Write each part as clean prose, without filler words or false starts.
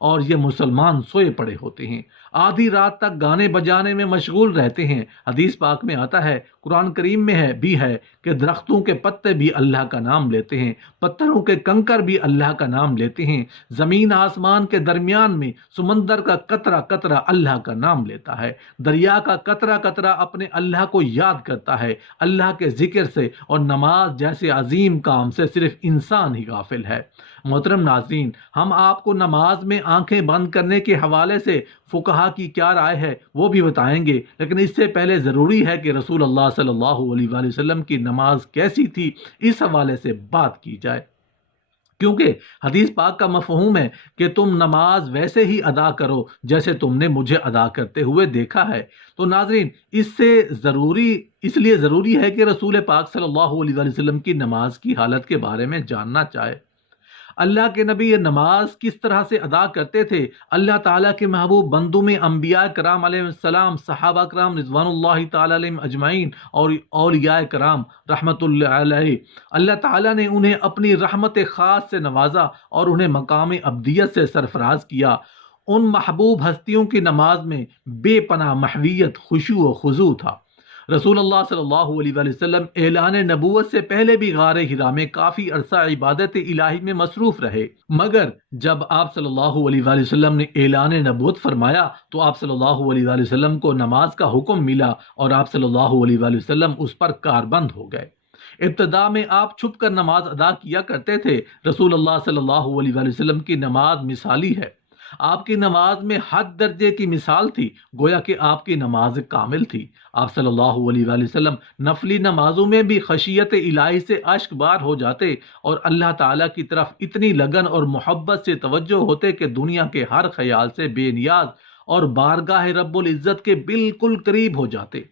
اور یہ مسلمان سوئے پڑے ہوتے ہیں، آدھی رات تک گانے بجانے میں مشغول رہتے ہیں۔ حدیث پاک میں آتا ہے، قرآن کریم میں ہے کہ درختوں کے پتے بھی اللہ کا نام لیتے ہیں، پتھروں کے کنکر بھی اللہ کا نام لیتے ہیں، زمین آسمان کے درمیان میں سمندر کا قطرہ قطرہ اللہ کا نام لیتا ہے، دریا کا قطرہ قطرہ اپنے اللہ کو یاد کرتا ہے۔ اللہ کے ذکر سے اور نماز جیسے عظیم کام سے صرف انسان ہی غافل ہے۔ محترم ناظرین، ہم آپ کو نماز میں آنکھیں بند کرنے کے حوالے سے فقہا کی کیا رائے ہے وہ بھی بتائیں گے، لیکن اس سے پہلے ضروری ہے کہ رسول اللہ صلی اللہ علیہ وآلہ وسلم کی نماز کیسی تھی اس حوالے سے بات کی جائے، کیونکہ حدیث پاک کا مفہوم ہے کہ تم نماز ویسے ہی ادا کرو جیسے تم نے مجھے ادا کرتے ہوئے دیکھا ہے۔ تو ناظرین، اس لیے ضروری ہے کہ رسول پاک صلی اللہ علیہ وآلہ وسلم کی نماز کی حالت کے بارے میں جاننا چاہے۔ اللہ کے نبی یہ نماز کس طرح سے ادا کرتے تھے؟ اللہ تعالیٰ کے محبوب بندوں میں انبیاء کرام علیہ السلام، صحابہ کرام رضوان اللہ تعالیٰ علیہم اجمعین اور اولیاء کرام رحمت اللہ علیہ، اللہ تعالیٰ نے انہیں اپنی رحمت خاص سے نوازا اور انہیں مقام ابدیت سے سرفراز کیا۔ ان محبوب ہستیوں کی نماز میں بے پناہ محویت، خشوع و خضوع تھا۔ رسول اللہ صلی اللہ علیہ وآلہ وسلم اعلان نبوت سے پہلے بھی غار ہرا میں کافی عرصہ عبادت الہی میں مصروف رہے، مگر جب آپ صلی اللہ علیہ وآلہ وسلم نے اعلان نبوت فرمایا تو آپ صلی اللہ علیہ وآلہ وسلم کو نماز کا حکم ملا اور آپ صلی اللہ علیہ وآلہ وسلم اس پر کاربند ہو گئے۔ ابتدا میں آپ چھپ کر نماز ادا کیا کرتے تھے۔ رسول اللہ صلی اللہ علیہ وآلہ وسلم کی نماز مثالی ہے، آپ کی نماز میں حد درجے کی مثال تھی، گویا کہ آپ کی نماز کامل تھی۔ آپ صلی اللہ علیہ وآلہ وسلم نفلی نمازوں میں بھی خشیت الہی سے اشک بار ہو جاتے اور اللہ تعالیٰ کی طرف اتنی لگن اور محبت سے توجہ ہوتے کہ دنیا کے ہر خیال سے بے نیاز اور بارگاہ رب العزت کے بالکل قریب ہو جاتے۔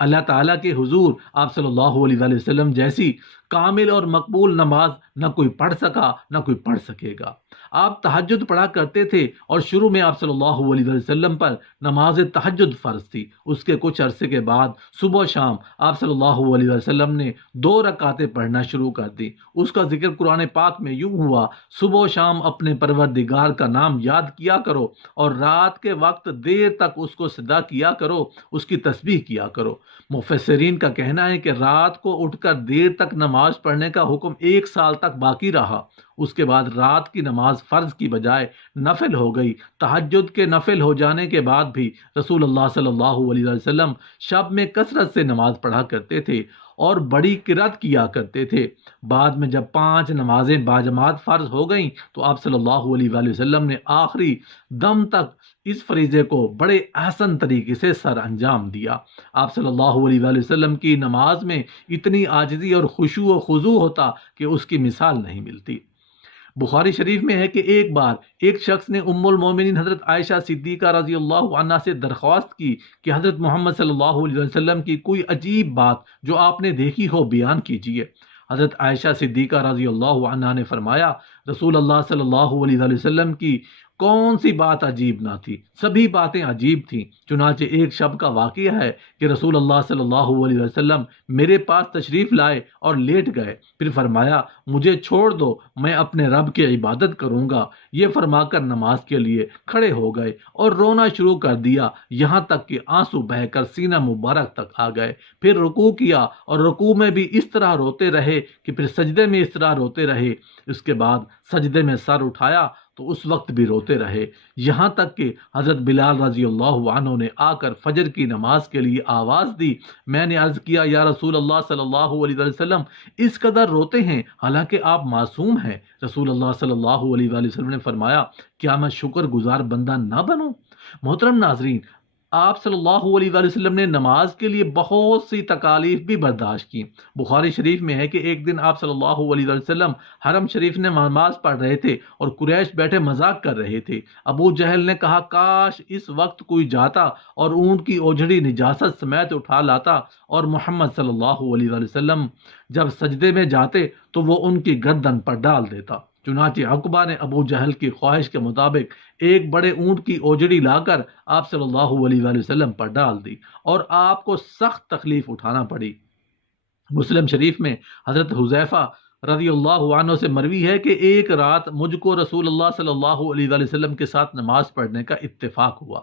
اللہ تعالیٰ کے حضور آپ صلی اللہ علیہ وآلہ وسلم جیسی کامل اور مقبول نماز نہ کوئی پڑھ سکا نہ کوئی پڑھ سکے گا۔ آپ تہجد پڑھا کرتے تھے اور شروع میں آپ صلی اللہ علیہ وآلہ وسلم پر نماز تہجد فرض تھی۔ اس کے کچھ عرصے کے بعد صبح و شام آپ صلی اللہ علیہ وسلم نے 2 رکعتیں پڑھنا شروع کر دی۔ اس کا ذکر قرآن پاک میں یوں ہوا، صبح و شام اپنے پروردگار کا نام یاد کیا کرو اور رات کے وقت دیر تک اس کو صدا کیا کرو، اس کی تسبیح کیا کرو۔ مفسرین کا کہنا ہے کہ رات کو اٹھ کر دیر تک نماز پڑھنے کا حکم 1 سال تک باقی رہا۔ اس کے بعد رات کی نماز فرض کی بجائے نفل ہو گئی۔ تہجد کے نفل ہو جانے کے بعد بھی رسول اللہ صلی اللہ علیہ وسلم شب میں کثرت سے نماز پڑھا کرتے تھے اور بڑی قرات کیا کرتے تھے۔ بعد میں جب 5 نمازیں باجماعت فرض ہو گئیں تو آپ صلی اللہ علیہ وآلہ وسلم نے آخری دم تک اس فریضے کو بڑے احسن طریقے سے سر انجام دیا۔ آپ صلی اللہ علیہ وآلہ وسلم کی نماز میں اتنی عاجزی اور خشوع و خضوع ہوتا کہ اس کی مثال نہیں ملتی۔ بخاری شریف میں ہے کہ ایک بار ایک شخص نے ام المومنین حضرت عائشہ صدیقہ رضی اللہ عنہا سے درخواست کی کہ حضرت محمد صلی اللہ علیہ وسلم کی کوئی عجیب بات جو آپ نے دیکھی ہو بیان کیجیے۔ حضرت عائشہ صدیقہ رضی اللہ عنہا نے فرمایا، رسول اللہ صلی اللہ علیہ وسلم کی کون سی بات عجیب نہ تھی، سبھی باتیں عجیب تھیں۔ چنانچہ ایک شب کا واقعہ ہے کہ رسول اللہ صلی اللہ علیہ وسلم میرے پاس تشریف لائے اور لیٹ گئے، پھر فرمایا مجھے چھوڑ دو، میں اپنے رب کی عبادت کروں گا۔ یہ فرما کر نماز کے لیے کھڑے ہو گئے اور رونا شروع کر دیا، یہاں تک کہ آنسو بہہ کر سینہ مبارک تک آ گئے۔ پھر رکوع کیا اور رکوع میں بھی اس طرح روتے رہے کہ پھر سجدے میں اس طرح روتے رہے۔ اس کے بعد سجدے میں سر اٹھایا تو اس وقت بھی روتے رہے، یہاں تک کہ حضرت بلال رضی اللہ عنہ نے آ کر فجر کی نماز کے لیے آواز دی۔ میں نے عرض کیا، یا رسول اللہ صلی اللہ علیہ وسلم اس قدر روتے ہیں حالانکہ آپ معصوم ہیں؟ رسول اللہ صلی اللہ علیہ وسلم نے فرمایا، کیا میں شکر گزار بندہ نہ بنوں؟ محترم ناظرین، آپ صلی اللہ علیہ وآلہ وسلم نے نماز کے لیے بہت سی تکالیف بھی برداشت کی۔ بخاری شریف میں ہے کہ ایک دن آپ صلی اللہ علیہ وآلہ وسلم حرم شریف میں نماز پڑھ رہے تھے اور قریش بیٹھے مذاق کر رہے تھے۔ ابو جہل نے کہا، کاش اس وقت کوئی جاتا اور اونٹ کی اوجھڑی نجاست سمیت اٹھا لاتا اور محمد صلی اللہ علیہ وآلہ وسلم جب سجدے میں جاتے تو وہ ان کی گردن پر ڈال دیتا۔ چنانچہ عقبہ نے ابو جہل کی خواہش کے مطابق ایک بڑے اونٹ کی اوجڑی لا کر آپ صلی اللہ علیہ وآلہ وسلم پر ڈال دی اور آپ کو سخت تکلیف اٹھانا پڑی۔ مسلم شریف میں حضرت حذیفہ رضی اللہ عنہ سے مروی ہے کہ ایک رات مجھ کو رسول اللہ صلی اللہ علیہ وآلہ وسلم کے ساتھ نماز پڑھنے کا اتفاق ہوا۔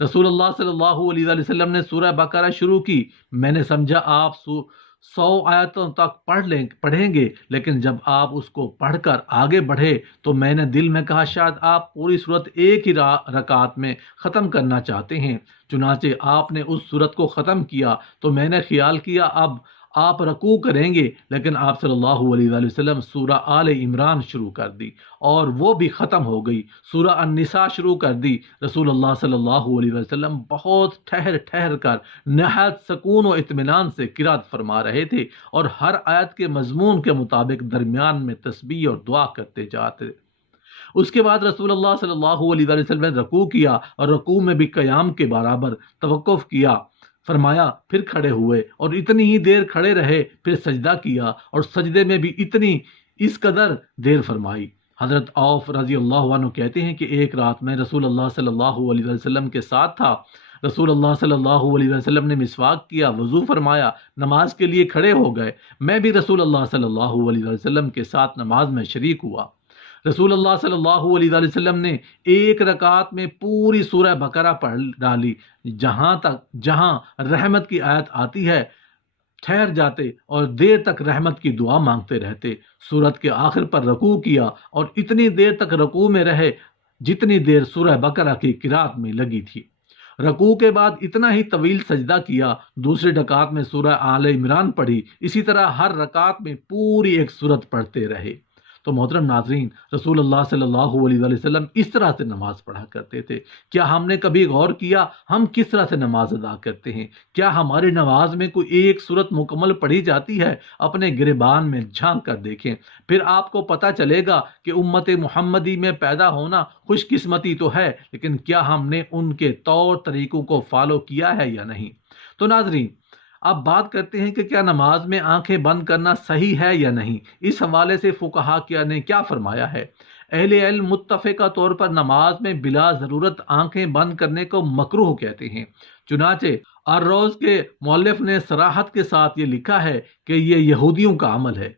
رسول اللہ صلی اللہ علیہ وآلہ وسلم نے سورہ بقرہ شروع کی۔ میں نے سمجھا آپ 100 آیتوں تک پڑھیں گے، لیکن جب آپ اس کو پڑھ کر آگے بڑھے تو میں نے دل میں کہا شاید آپ پوری صورت ایک ہی رکعت میں ختم کرنا چاہتے ہیں۔ چنانچہ آپ نے اس صورت کو ختم کیا تو میں نے خیال کیا اب آپ رکوع کریں گے، لیکن آپ صلی اللہ علیہ وآلہ وسلم سورہ آل عمران شروع کر دی اور وہ بھی ختم ہو گئی۔ سورہ النساء شروع کر دی۔ رسول اللہ صلی اللہ علیہ وسلم بہت ٹھہر ٹھہر کر نہایت سکون و اطمینان سے قرات فرما رہے تھے اور ہر آیت کے مضمون کے مطابق درمیان میں تسبیح اور دعا کرتے جاتے۔ اس کے بعد رسول اللہ صلی اللہ علیہ وآلہ وسلم نے رکوع کیا اور رکوع میں بھی قیام کے برابر توقف کیا فرمایا، پھر کھڑے ہوئے اور اتنی ہی دیر کھڑے رہے، پھر سجدہ کیا اور سجدے میں بھی اس قدر دیر فرمائی۔ حضرت عوف رضی اللہ عنہ کہتے ہیں کہ ایک رات میں رسول اللہ صلی اللہ علیہ وسلم کے ساتھ تھا۔ رسول اللہ صلی اللہ علیہ وسلم نے مسواک کیا، وضو فرمایا، نماز کے لیے کھڑے ہو گئے۔ میں بھی رسول اللہ صلی اللہ علیہ وسلم کے ساتھ نماز میں شریک ہوا۔ رسول اللہ صلی اللہ علیہ وسلم نے ایک رکعت میں پوری سورہ بقرہ پڑھ ڈالی۔ جہاں رحمت کی آیت آتی ہے ٹھہر جاتے اور دیر تک رحمت کی دعا مانگتے رہتے۔ سورت کے آخر پر رکوع کیا اور اتنی دیر تک رکوع میں رہے جتنی دیر سورہ بقرہ کی قرات میں لگی تھی۔ رکوع کے بعد اتنا ہی طویل سجدہ کیا۔ دوسری رکعت میں سورہ آل عمران پڑھی۔ اسی طرح ہر رکعت میں پوری ایک سورت پڑھتے رہے۔ تو محترم ناظرین، رسول اللہ صلی اللہ علیہ وسلم اس طرح سے نماز پڑھا کرتے تھے۔ کیا ہم نے کبھی غور کیا ہم کس طرح سے نماز ادا کرتے ہیں؟ کیا ہماری نماز میں کوئی ایک سورت مکمل پڑھی جاتی ہے؟ اپنے گریبان میں جھانک کر دیکھیں، پھر آپ کو پتہ چلے گا کہ امت محمدی میں پیدا ہونا خوش قسمتی تو ہے، لیکن کیا ہم نے ان کے طور طریقوں کو فالو کیا ہے یا نہیں؟ تو ناظرین، اب بات کرتے ہیں کہ کیا نماز میں آنکھیں بند کرنا صحیح ہے یا نہیں۔ اس حوالے سے فقہا نے کیا فرمایا ہے؟ اہل علم متفقہ طور پر نماز میں بلا ضرورت آنکھیں بند کرنے کو مکروہ کہتے ہیں۔ چنانچہ الروز کے مؤلف نے صراحت کے ساتھ یہ لکھا ہے کہ یہ یہودیوں کا عمل ہے۔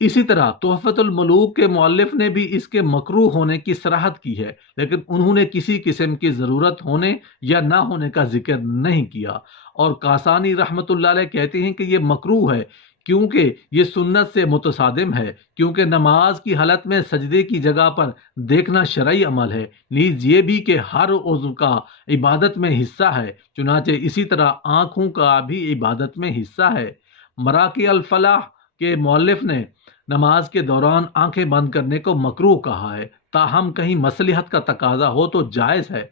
اسی طرح تحفۃ الملوک کے مؤلف نے بھی اس کے مکروہ ہونے کی صراحت کی ہے، لیکن انہوں نے کسی قسم کی ضرورت ہونے یا نہ ہونے کا ذکر نہیں کیا۔ اور کاسانی رحمۃ اللہ علیہ کہتے ہیں کہ یہ مکروہ ہے کیونکہ یہ سنت سے متصادم ہے، کیونکہ نماز کی حالت میں سجدے کی جگہ پر دیکھنا شرعی عمل ہے، نیز یہ بھی کہ ہر عضو کا عبادت میں حصہ ہے، چنانچہ اسی طرح آنکھوں کا بھی عبادت میں حصہ ہے۔ مراقی الفلاح کے مؤلف نے نماز کے دوران آنکھیں بند کرنے کو مکروہ کہا ہے، تاہم کہیں مصلحت کا تقاضا ہو تو جائز ہے۔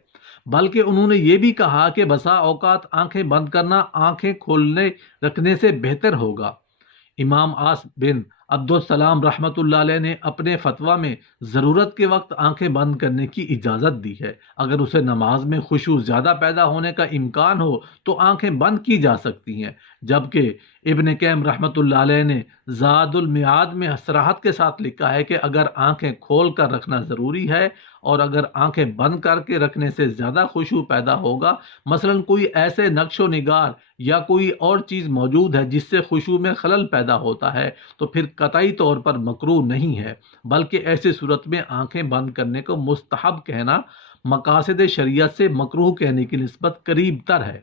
بلکہ انہوں نے یہ بھی کہا کہ بسا اوقات آنکھیں بند کرنا آنکھیں کھولنے رکھنے سے بہتر ہوگا۔ امام عاص بن عبدالسلام رحمۃ اللہ علیہ نے اپنے فتویٰ میں ضرورت کے وقت آنکھیں بند کرنے کی اجازت دی ہے۔ اگر اسے نماز میں خشوع زیادہ پیدا ہونے کا امکان ہو تو آنکھیں بند کی جا سکتی ہیں، جبکہ ابن قیم رحمۃ اللہ علیہ نے زاد المیعاد میں صراحت کے ساتھ لکھا ہے کہ اگر آنکھیں کھول کر رکھنا ضروری ہے اور اگر آنکھیں بند کر کے رکھنے سے زیادہ خشوع پیدا ہوگا، مثلا کوئی ایسے نقش و نگار یا کوئی اور چیز موجود ہے جس سے خشوع میں خلل پیدا ہوتا ہے، تو پھر قطعی طور پر مکروہ نہیں ہے، بلکہ ایسی صورت میں آنکھیں بند کرنے کو مستحب کہنا مقاصد شریعت سے مکروہ کہنے کی نسبت قریب تر ہے۔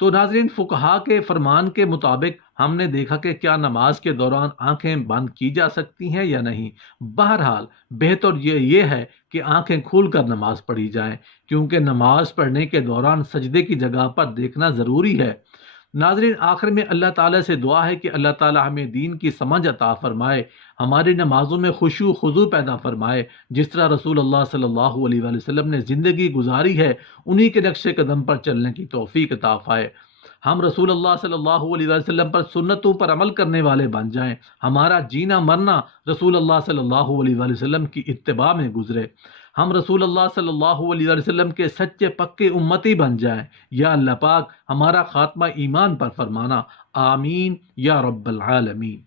تو ناظرین، فقہا کے فرمان کے مطابق ہم نے دیکھا کہ کیا نماز کے دوران آنکھیں بند کی جا سکتی ہیں یا نہیں۔ بہرحال بہتر یہ ہے کہ آنکھیں کھول کر نماز پڑھی جائیں، کیونکہ نماز پڑھنے کے دوران سجدے کی جگہ پر دیکھنا ضروری ہے۔ ناظرین، آخر میں اللہ تعالیٰ سے دعا ہے کہ اللہ تعالیٰ ہمیں دین کی سمجھ عطا فرمائے، ہماری نمازوں میں خشوع خضوع پیدا فرمائے، جس طرح رسول اللہ صلی اللہ علیہ وآلہ وسلم نے زندگی گزاری ہے انہی کے نقش قدم پر چلنے کی توفیق عطا فرمائے۔ ہم رسول اللہ صلی اللہ علیہ وسلم پر سنتوں پر عمل کرنے والے بن جائیں، ہمارا جینا مرنا رسول اللہ صلی اللہ علیہ وسلم کی اتباع میں گزرے، ہم رسول اللہ صلی اللہ علیہ وسلم کے سچے پکے امتی بن جائیں۔ یا اللہ پاک ہمارا خاتمہ ایمان پر فرمانا، آمین یا رب العالمین۔